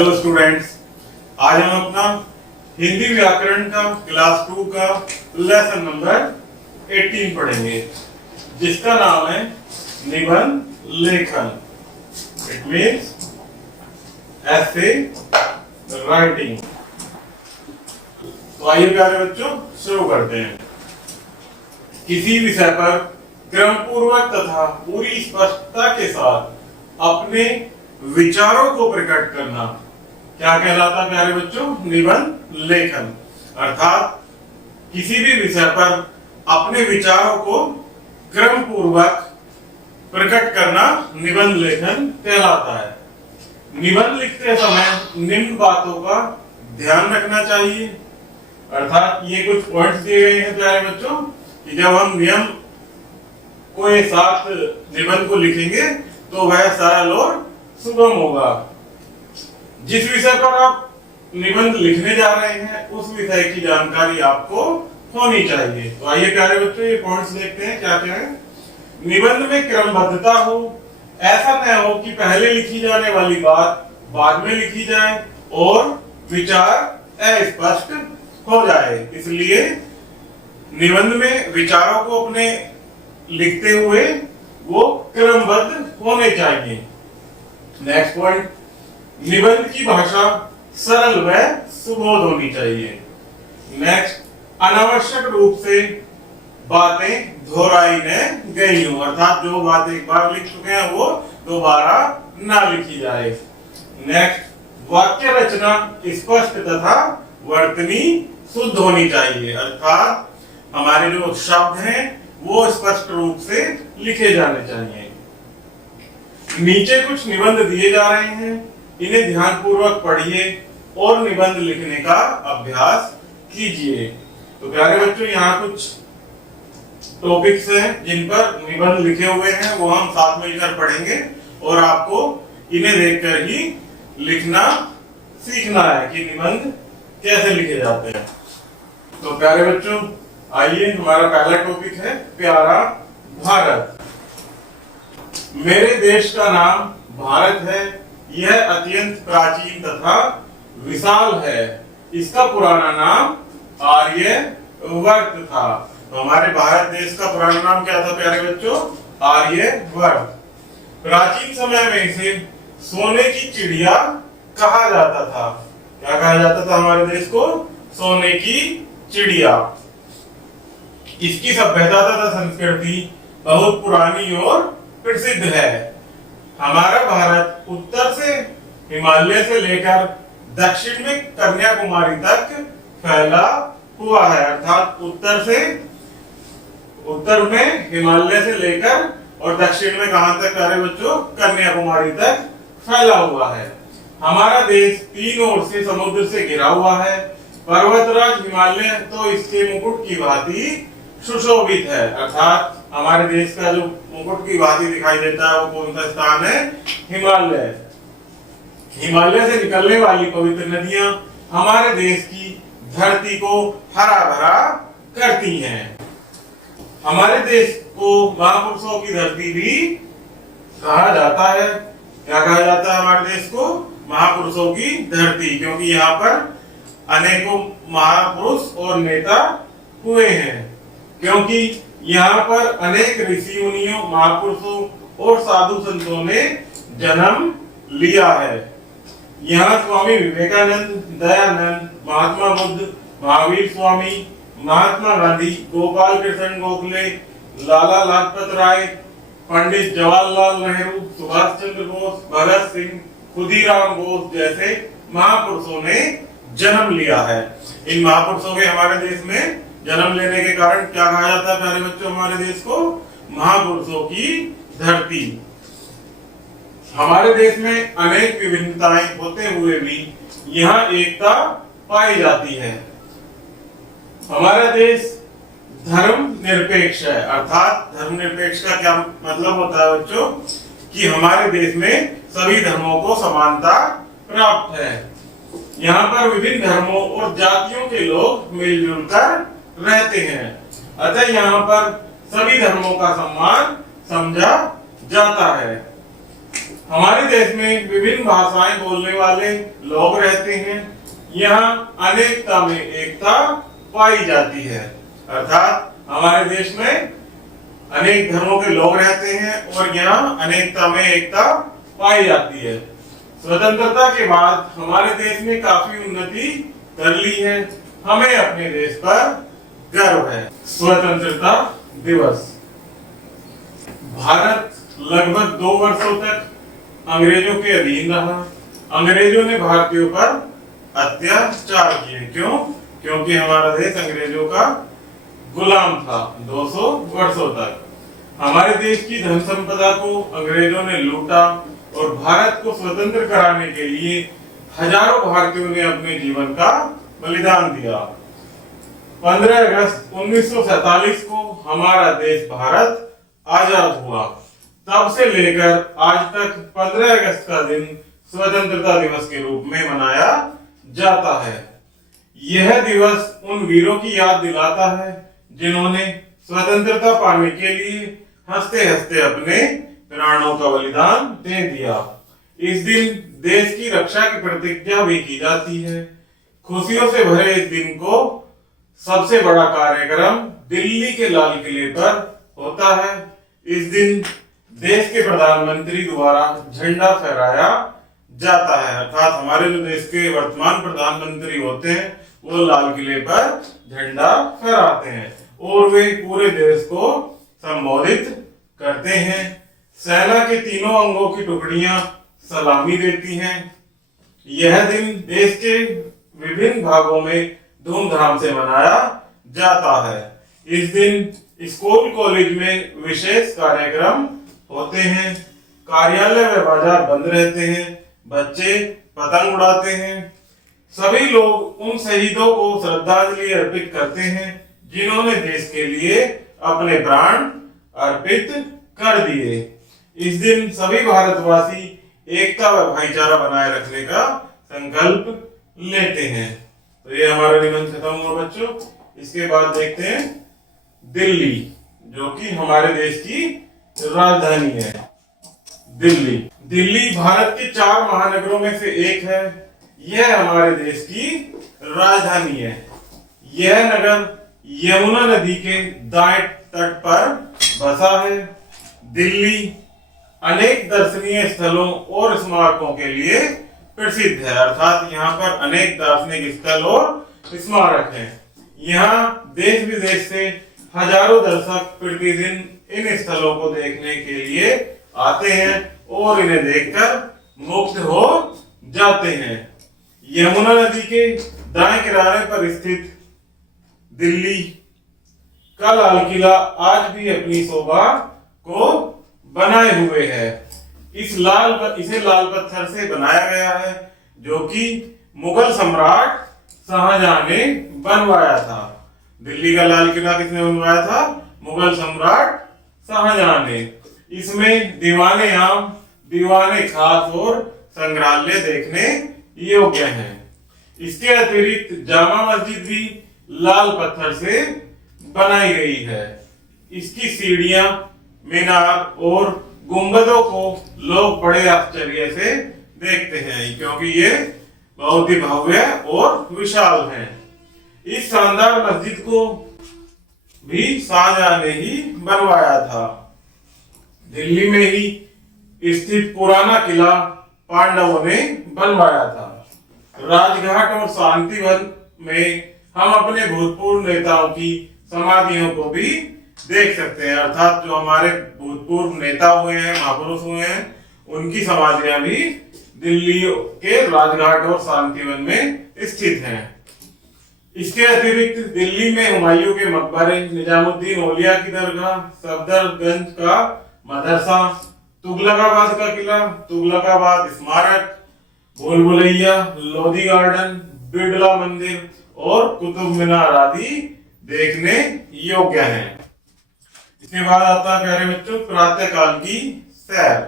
Hello students, आज हम अपना हिंदी व्याकरण का क्लास 2 का लेसन नंबर 18 पढ़ेंगे, जिसका नाम है निबंध लेखन। इट मीन्स ऐसे राइटिंग। तो आइए प्यारे बच्चों, शुरू करते हैं। किसी विषय पर क्रम पूर्वक तथा पूरी स्पष्टता के साथ अपने विचारों को प्रकट करना क्या कहलाता है प्यारे बच्चों? निबंध लेखन। अर्थात किसी भी विषय पर अपने विचारों को क्रम पूर्वक प्रकट करना निबंध लेखन कहलाता है। निबंध लिखते समय निम्न बातों का ध्यान रखना चाहिए। अर्थात ये कुछ पॉइंट्स दिए गए हैं प्यारे बच्चों कि जब हम नियम को एक साथ निबंध को लिखेंगे तो वह सरल और सुगम होगा। जिस विषय पर आप निबंध लिखने जा रहे हैं उस विषय की जानकारी आपको होनी चाहिए। तो आइए प्यारे बच्चों, ये पॉइंट्स देखते हैं क्या क्या है। निबंध में क्रमबद्धता हो, ऐसा न हो कि पहले लिखी जाने वाली बात बाद में लिखी जाए और विचार अस्पष्ट हो जाए। इसलिए निबंध में विचारों को अपने लिखते हुए वो क्रमबद्ध होने चाहिए। नेक्स्ट पॉइंट, निबंध की भाषा सरल व सुबोध होनी चाहिए। नेक्स्ट, अनावश्यक रूप से बातें दोहराई न गई हो, अर्थात जो बात एक बार लिख चुके हैं वो दोबारा ना लिखी जाए। नेक्स्ट, वाक्य रचना स्पष्ट तथा वर्तनी शुद्ध होनी चाहिए, अर्थात हमारे जो शब्द हैं वो स्पष्ट रूप से लिखे जाने चाहिए। नीचे कुछ निबंध दिए जा रहे हैं, इन्हें ध्यानपूर्वक पढ़िए और निबंध लिखने का अभ्यास कीजिए। तो प्यारे बच्चों, यहाँ कुछ टॉपिक्स हैं जिन पर निबंध लिखे हुए हैं, वो हम साथ मिलकर पढ़ेंगे और आपको इन्हें देखकर ही लिखना सीखना है कि निबंध कैसे लिखे जाते हैं। तो प्यारे बच्चों, आइए, हमारा पहला टॉपिक है प्यारा भारत। मेरे देश का नाम भारत है, यह अत्यंत प्राचीन तथा विशाल है। इसका पुराना नाम आर्यवर्त था। तो हमारे भारत देश का पुराना नाम क्या था प्यारे बच्चों? आर्यवर्त। प्राचीन समय में इसे सोने की चिड़िया कहा जाता था। क्या कहा जाता था हमारे देश को? सोने की चिड़िया। इसकी सभ्यता तथा संस्कृति बहुत पुरानी और प्रसिद्ध है। हमारा भारत उत्तर से हिमालय से लेकर दक्षिण में कन्याकुमारी तक फैला हुआ है, अर्थात उत्तर में हिमालय से लेकर और दक्षिण में कहां तक प्यारे बच्चों? कन्याकुमारी तक फैला हुआ है। हमारा देश तीन ओर से समुद्र से घिरा हुआ है। पर्वतराज हिमालय तो इसके मुकुट की भांति सुशोभित है, अर्थात हमारे देश का जो मुकुट की भांति दिखाई देता है वो कौन सा स्थान है? हिमालय। हिमालय से निकलने वाली पवित्र नदियां हमारे देश की धरती को हरा भरा करती हैं। हमारे देश को महापुरुषों की धरती भी कहा जाता है। क्या कहा जाता है हमारे देश को? महापुरुषों की धरती, क्योंकि यहाँ पर अनेकों महापुरुष और नेता हुए हैं। क्योंकि यहाँ पर अनेक ऋषि मुनियों, महापुरुषों और साधु संतों ने जन्म लिया है। यहाँ स्वामी विवेकानंद, दयानंद, महात्मा बुद्ध, महावीर स्वामी, महात्मा गांधी, गोपाल कृष्ण गोखले, लाला लाजपत राय, पंडित जवाहरलाल नेहरू, सुभाष चंद्र बोस, भगत सिंह, खुदीराम बोस जैसे महापुरुषों ने जन्म लिया है। इन महापुरुषों के हमारे देश में जन्म लेने के कारण क्या कहा जाता है प्यारे बच्चों हमारे देश को? महापुरुषों की धरती। हमारे देश में अनेक विभिन्नताएं होते हुए भी यहाँ एकता पाई जाती है। हमारा देश धर्म निरपेक्ष है, अर्थात धर्म निरपेक्ष का क्या मतलब होता है बच्चों? कि हमारे देश में सभी धर्मों को समानता प्राप्त है। यहाँ पर विभिन्न धर्मों और जातियों के लोग मिलजुल कर रहते हैं, अतः यहाँ पर सभी धर्मों का सम्मान समझा जाता है। हमारे देश में विभिन्न भाषाएं बोलने वाले लोग रहते हैं। यहाँ अनेकता में एकता पाई जाती है, अर्थात हमारे देश में अनेक धर्मों के लोग रहते हैं और यहाँ अनेकता में एकता पाई जाती है। स्वतंत्रता के बाद हमारे देश ने काफी उन्नति कर ली है। हमें अपने देश पर गर्व है। स्वतंत्रता दिवस। भारत लगभग 2 वर्षों तक अंग्रेजों के अधीन रहा। अंग्रेजों ने भारतीयों पर अत्याचार किए। क्यों? क्योंकि हमारा देश अंग्रेजों का गुलाम था 200 वर्षों तक। हमारे देश की धन संपदा को अंग्रेजों ने लूटा और भारत को स्वतंत्र कराने के लिए हजारों भारतीयों ने अपने जीवन का बलिदान दिया। 15 अगस्त 1947 को हमारा देश भारत आजाद हुआ। तब से लेकर आज तक 15 अगस्त का दिन स्वतंत्रता दिवस के रूप में मनाया जाता है। यह दिवस उन वीरों की याद दिलाता है जिन्होंने स्वतंत्रता पाने के लिए हंसते हंसते अपने प्राणों का बलिदान दे दिया। इस दिन देश की रक्षा की प्रतिज्ञा भी की जाती है। खुशियों से भरे इस दिन को सबसे बड़ा कार्यक्रम दिल्ली के लाल किले पर होता है। इस दिन देश के प्रधानमंत्री द्वारा झंडा फहराया जाता है, अर्थात हमारे जो देश के वर्तमान प्रधानमंत्री होते हैं वो लाल किले पर झंडा फहराते हैं और वे पूरे देश को संबोधित करते हैं। सेना के तीनों अंगों की टुकड़ियां सलामी देती हैं। यह दिन देश के विभिन्न भागों में धूमधाम से मनाया जाता है। इस दिन स्कूल कॉलेज में विशेष कार्यक्रम होते हैं। कार्यालय व बाजार बंद रहते हैं। बच्चे पतंग उड़ाते हैं। सभी लोग उन शहीदों को श्रद्धांजलि अर्पित करते हैं जिन्होंने देश के लिए अपने प्राण अर्पित कर दिए। इस दिन सभी भारतवासी एकता व भाईचारा बनाए रखने का संकल्प लेते हैं। तो ये हमारा निबंध खत्म हुआ बच्चों। इसके बाद देखते हैं दिल्ली, जो कि हमारे देश की राजधानी है। दिल्ली दिल्ली भारत के 4 महानगरों में से एक है। यह हमारे देश की राजधानी है। यह नगर यमुना नदी के दाएं तट पर बसा है। दिल्ली अनेक दर्शनीय स्थलों और स्मारकों के लिए प्रसिद्ध है, अर्थात यहाँ पर अनेक दार्शनिक स्थल और स्मारक हैं। यहाँ देश विदेश से हजारों दर्शक प्रतिदिन इन स्थलों को देखने के लिए आते हैं और इन्हें देखकर मुग्ध हो जाते हैं। यमुना नदी के दाएं किनारे पर स्थित दिल्ली का लाल किला आज भी अपनी शोभा को बनाए हुए है। इसे लाल पत्थर से बनाया गया है, जो कि मुगल सम्राट शाहजहां ने बनवाया था। दिल्ली का लाल किला किसने बनवाया था? मुगल सम्राट शाहजहां ने। इसमें दीवाने आम, दीवाने खास और संग्रहालय देखने योग्य हैं। इसके अतिरिक्त जामा मस्जिद भी लाल पत्थर से बनाई गई है। इसकी सीढ़ियां, मीनार और गुंबदों को लोग बड़े आश्चर्य से देखते हैं क्योंकि ये बहुत ही भव्य और विशाल है। इस शानदार मस्जिद को भी शाहजहां ने ही बनवाया था। दिल्ली में ही स्थित पुराना किला पांडवों ने बनवाया था। राजघाट और शांतिवन में हम अपने भूतपूर्व नेताओं की समाधियों को भी देख सकते हैं, अर्थात जो हमारे भूतपूर्व नेता हुए हैं, महापुरुष हुए हैं, उनकी समाधियां भी दिल्ली के राजघाट और शांतिवन में स्थित हैं। इसके अतिरिक्त दिल्ली में हुमायूं के मकबरे, निजामुद्दीन औलिया की दरगाह, सफदरगंज का मदरसा, तुगलकाबाद का किला, तुगलकाबाद स्मारक, भूल भुलैया, लोधी गार्डन, बिड़ला मंदिर और कुतुब मीनार आदि देखने योग्य हैं। इसके बाद आता है प्यारे बच्चों प्रातः काल की सैर।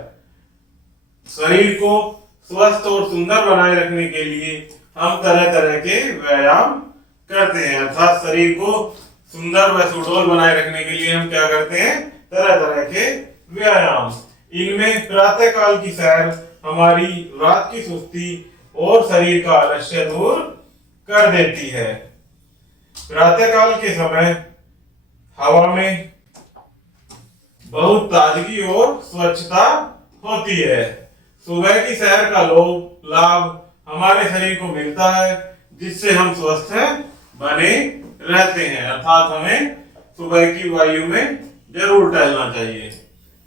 शरीर को स्वस्थ और सुंदर बनाए रखने के लिए हम तरह तरह के व्यायाम करते हैं, अर्थात शरीर को सुंदर व सुडौल बनाए रखने के लिए हम क्या करते हैं? तरह तरह के व्यायाम। इनमें प्रातः काल की सैर हमारी रात की सुस्ती और शरीर का आलस्य दूर कर देती है। प्रातः काल के समय हवा में बहुत ताजगी और स्वच्छता होती है। सुबह की सैर का लाभ हमारे शरीर को मिलता है, जिससे हम स्वस्थ बने रहते हैं। अर्थात हमें सुबह की वायु में जरूर टहलना चाहिए।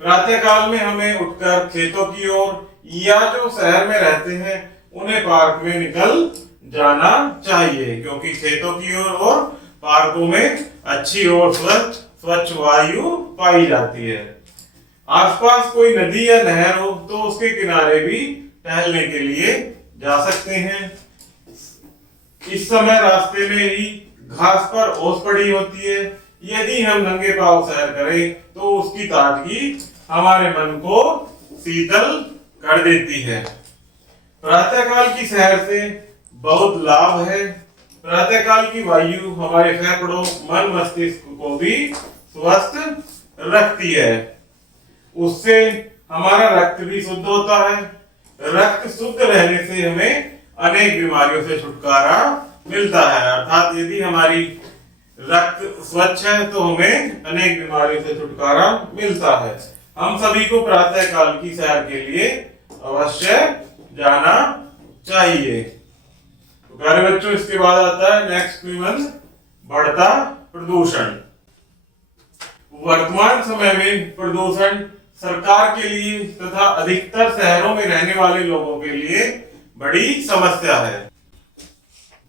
प्रातः काल में हमें उठकर खेतों की ओर या जो शहर में रहते हैं उन्हें पार्क में निकल जाना चाहिए, क्योंकि खेतों की ओर और पार्कों में अच्छी और स्वच्छ वायु पाई जाती है। आसपास कोई नदी या नहर हो तो उसके किनारे भी टहलने के लिए जा सकते हैं। इस समय रास्ते में ही घास पर ओस पड़ी होती है। यदि हम नंगे पांव सैर करें तो उसकी ताजगी हमारे मन को शीतल कर देती है। प्रातःकाल की सैर से बहुत लाभ है। प्रातःकाल की वायु हमारे फेफड़ों, मन, मस्तिष्क को भी स्वस्थ रखती है। उससे हमारा रक्त भी शुद्ध होता है। रक्त शुद्ध रहने से हमें अनेक बीमारियों से छुटकारा मिलता है। अर्थात यदि हमारी रक्त स्वच्छ है तो हमें अनेक बीमारियों से छुटकारा मिलता है। हम सभी को प्रातः काल की सैर के लिए अवश्य जाना चाहिए। तो प्यारे बच्चों, इसके बाद आता है नेक्स्ट निबंध, बढ़ता प्रदूषण। वर्तमान समय में प्रदूषण सरकार के लिए तथा अधिकतर शहरों में रहने वाले लोगों के लिए बड़ी समस्या है।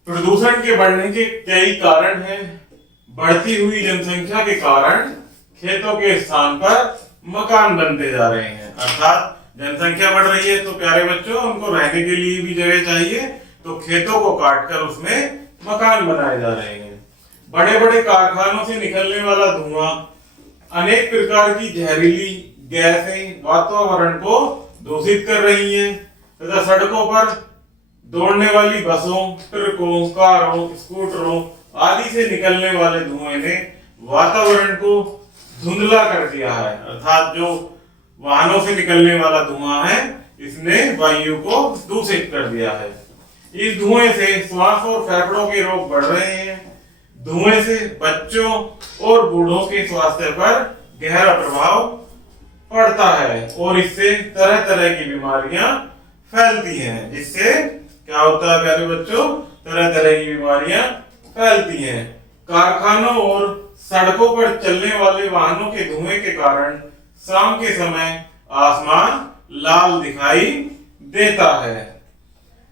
प्रदूषण के बढ़ने के कई कारण हैं। बढ़ती हुई जनसंख्या के कारण खेतों के स्थान पर मकान बनते जा रहे हैं। अर्थात जनसंख्या बढ़ रही है तो प्यारे बच्चों, उनको रहने के लिए भी जगह चाहिए, तो खेतों को काटकर उसमें मकान बनाए जा रहे हैं। बड़े बड़े कारखानों से निकलने वाला धुआं अनेक प्रकार की जहरीली गैसें वातावरण को दूषित कर रही हैं तथा सड़कों पर दौड़ने वाली बसों, ट्रकों, कारों, स्कूटरों आदि से निकलने वाले धुएं ने वातावरण को धुंधला कर दिया है। अर्थात जो वाहनों से निकलने वाला धुआं है, इसने वायु को दूषित कर दिया है। इस धुएं से श्वास और फेफड़ों के रोग बढ़ रहे हैं। धुएं से बच्चों और बूढ़ों के स्वास्थ्य पर गहरा प्रभाव पड़ता है और इससे तरह तरह की बीमारियां फैलती हैं। इससे क्या होता है प्यारे बच्चों? तरह तरह की बीमारियां फैलती हैं। कारखानों और सड़कों पर चलने वाले वाहनों के धुएं के कारण शाम के समय आसमान लाल दिखाई देता है।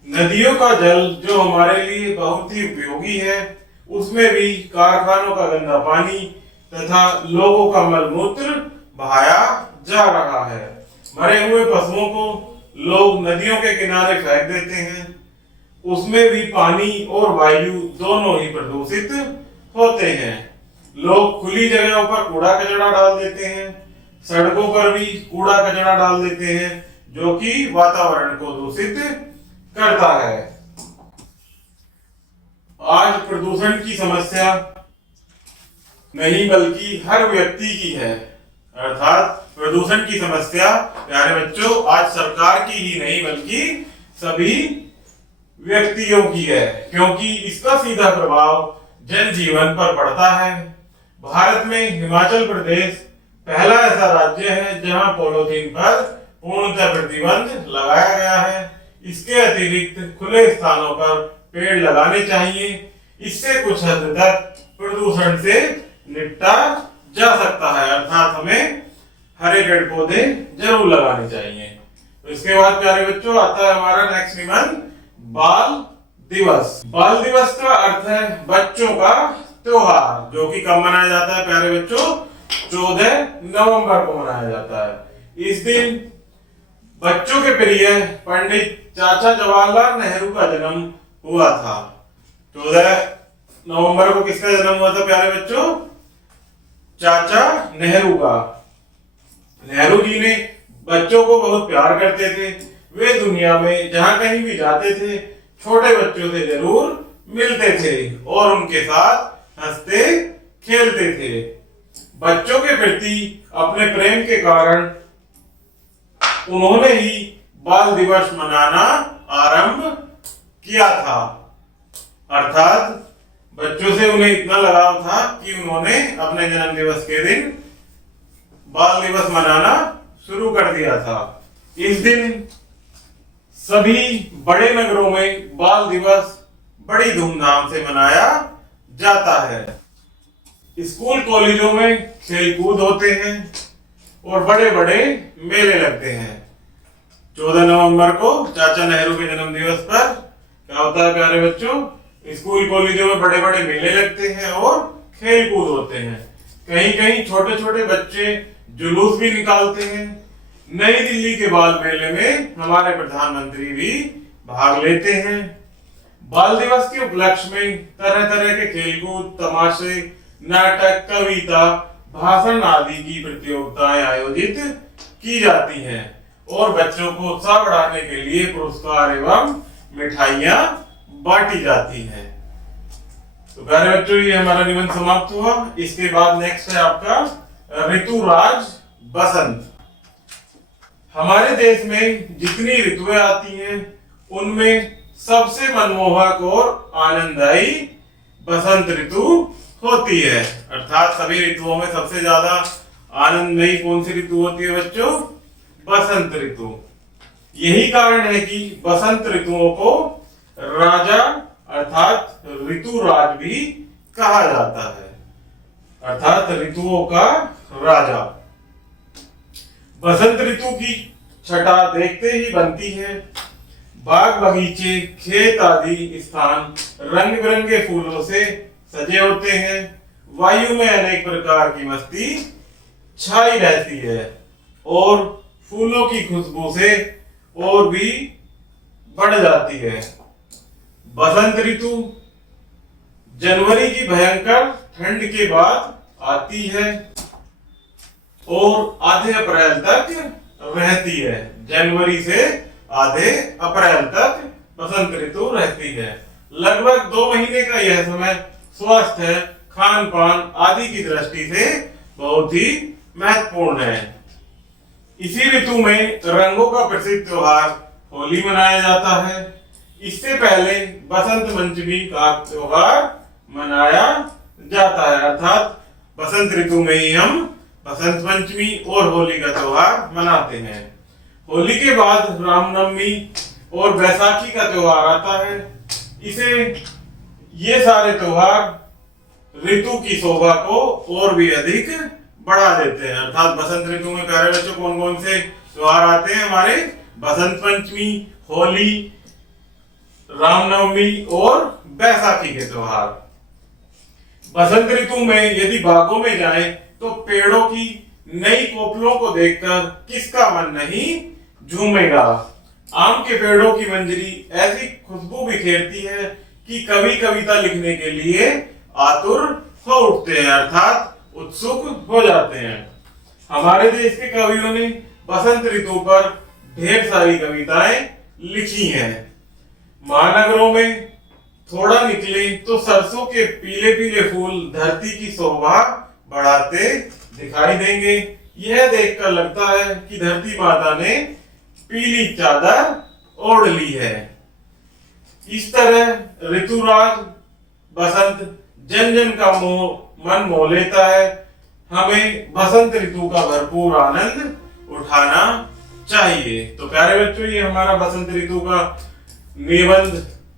नदियों का जल जो हमारे लिए बहुत ही उपयोगी है, उसमें भी कारखानों का गंदा पानी तथा लोगों का मलमूत्र बहाया जा रहा है। मरे हुए पशुओं को लोग नदियों के किनारे फेंक देते हैं। उसमें भी पानी और वायु दोनों ही प्रदूषित होते हैं। लोग खुली जगहों पर कूड़ा कचरा डाल देते हैं। सड़कों पर भी कूड़ा कचरा डाल देते हैं, जो कि वातावरण को दूषित करता है। आज प्रदूषण की समस्या नहीं बल्कि हर व्यक्ति की है। अर्थात प्रदूषण की समस्या प्यारे बच्चों आज सरकार की ही नहीं बल्कि सभी व्यक्तियों की है, क्योंकि इसका सीधा प्रभाव जनजीवन पर पड़ता है। भारत में हिमाचल प्रदेश पहला ऐसा राज्य है जहां पॉलीथीन पर पूर्णतः प्रतिबंध लगाया गया है। इसके अतिरिक्त खुले स्थानों पर पेड़ लगाने चाहिए। इससे कुछ हद तक प्रदूषण से निपटा जा सकता है। अर्थात हमें हरे पेड़ पौधे जरूर लगाने चाहिए। तो इसके बाद प्यारे बच्चों आता है हमारा नेक्स्ट निबंध, बाल दिवस। बाल दिवस का अर्थ है बच्चों का त्योहार, जो कि कब मनाया जाता है प्यारे बच्चों? 14 नवंबर को मनाया जाता है। इस दिन बच्चों के प्रिय पंडित चाचा जवाहरलाल नेहरू का जन्म हुआ था। 14 नवंबर को किसका जन्म हुआ था प्यारे बच्चों? चाचा नेहरू का। नेहरू जी ने बच्चों को बहुत प्यार करते थे। वे दुनिया में जहां कहीं भी जाते थे छोटे बच्चों से जरूर मिलते थे और उनके साथ हंसते खेलते थे। बच्चों के प्रति अपने प्रेम के कारण उन्होंने ही बाल दिवस मनाना आरंभ किया था। अर्थात बच्चों से उन्हें इतना लगाव था कि उन्होंने अपने जन्म दिवस के दिन बाल दिवस मनाना शुरू कर दिया था। इस दिन सभी बड़े नगरों में बाल दिवस बड़ी धूमधाम से मनाया जाता है। स्कूल कॉलेजों में खेलकूद होते हैं और बड़े बड़े मेले लगते हैं। 14 नवंबर को चाचा नेहरू के जन्म दिवस पर क्या होता है प्यारे बच्चों, स्कूल कॉलेजों में बड़े बड़े मेले लगते हैं और खेल कूद होते हैं। कहीं कहीं छोटे छोटे बच्चे जुलूस भी निकालते हैं। नई दिल्ली के बाल मेले में हमारे प्रधानमंत्री भी भाग लेते हैं। बाल दिवस के उपलक्ष्य में तरह तरह के खेलकूद, तमाशे, नाटक, कविता, भाषण आदि की प्रतियोगिताएं आयोजित की जाती हैं और बच्चों को उत्साह बढ़ाने के लिए पुरस्कार एवं मिठाइयां बांटी जाती हैं। तो प्यारे बच्चों, ये हमारा निबंध समाप्त हुआ। इसके बाद नेक्स्ट है आपका ऋतुराज बसंत। हमारे देश में जितनी ऋतुएं आती हैं उनमें सबसे मनमोहक और आनंददायी बसंत ऋतु होती है। अर्थात सभी ऋतुओं में सबसे ज्यादा आनंदमयी कौन सी ऋतु होती है बच्चों? बसंत ऋतु। यही कारण है कि बसंत ऋतुओं को राजा अर्थात ऋतुराज भी कहा जाता है, अर्थात ऋतुओं का राजा। बसंत ऋतु की छटा देखते ही बनती है। बाग बगीचे, खेत आदि स्थान रंग बिरंगे फूलों से सजे होते हैं। वायु में अनेक प्रकार की मस्ती छाई रहती है और फूलों की खुशबू से और भी बढ़ जाती है। बसंत ऋतु जनवरी की भयंकर ठंड के बाद आती है और आधे अप्रैल तक रहती है। जनवरी से आधे अप्रैल तक बसंत ऋतु रहती है। लगभग 2 महीने का यह समय स्वास्थ्य, खान पान आदि की दृष्टि से बहुत ही महत्वपूर्ण है। इसी ऋतु में रंगों का प्रसिद्ध त्योहार होली मनाया जाता है। इससे पहले बसंत पंचमी का त्योहार मनाया जाता है, अर्थात बसंत ऋतु में ही हम बसंत पंचमी और होली का त्योहार मनाते हैं। होली के बाद रामनवमी और बैसाखी का त्योहार आता है। ये सारे त्योहार ऋतु की शोभा को और भी अधिक बढ़ा देते हैं। अर्थात बसंत ऋतु में प्यारे बच्चों कौन कौन से त्योहार आते हैं हमारे? बसंत पंचमी, होली, रामनवमी और बैसाखी के त्योहार। बसंत ऋतु में यदि बागों में जाएं तो पेड़ों की नई कोपलों को देखकर किसका मन नहीं झूमेगा। आम के पेड़ों की मंजरी ऐसी खुशबू बिखेरती है कि कवि कविता लिखने के लिए आतुर हो उठते हैं, अर्थात उत्सुक हो जाते हैं। हमारे देश के कवियों ने बसंत ऋतु पर ढेर सारी कविताएं लिखी हैं। महानगरों में थोड़ा निकले तो सरसों के पीले पीले फूल धरती की शोभा बढ़ाते दिखाई देंगे। यह देखकर लगता है कि धरती माता ने पीली चादर ओढ़ ली है। इस तरह ऋतुराज बसंत जन जन का मन मोह लेता है। हमें बसंत ऋतु का भरपूर आनंद उठाना चाहिए। तो प्यारे बच्चों, ये हमारा बसंत ऋतु का निबंध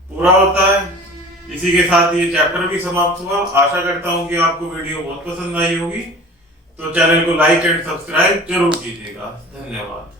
पूरा होता है। इसी के साथ ये चैप्टर भी समाप्त हुआ। आशा करता हूँ कि आपको वीडियो बहुत पसंद आई होगी। तो चैनल को लाइक एंड सब्सक्राइब जरूर कीजिएगा। धन्यवाद।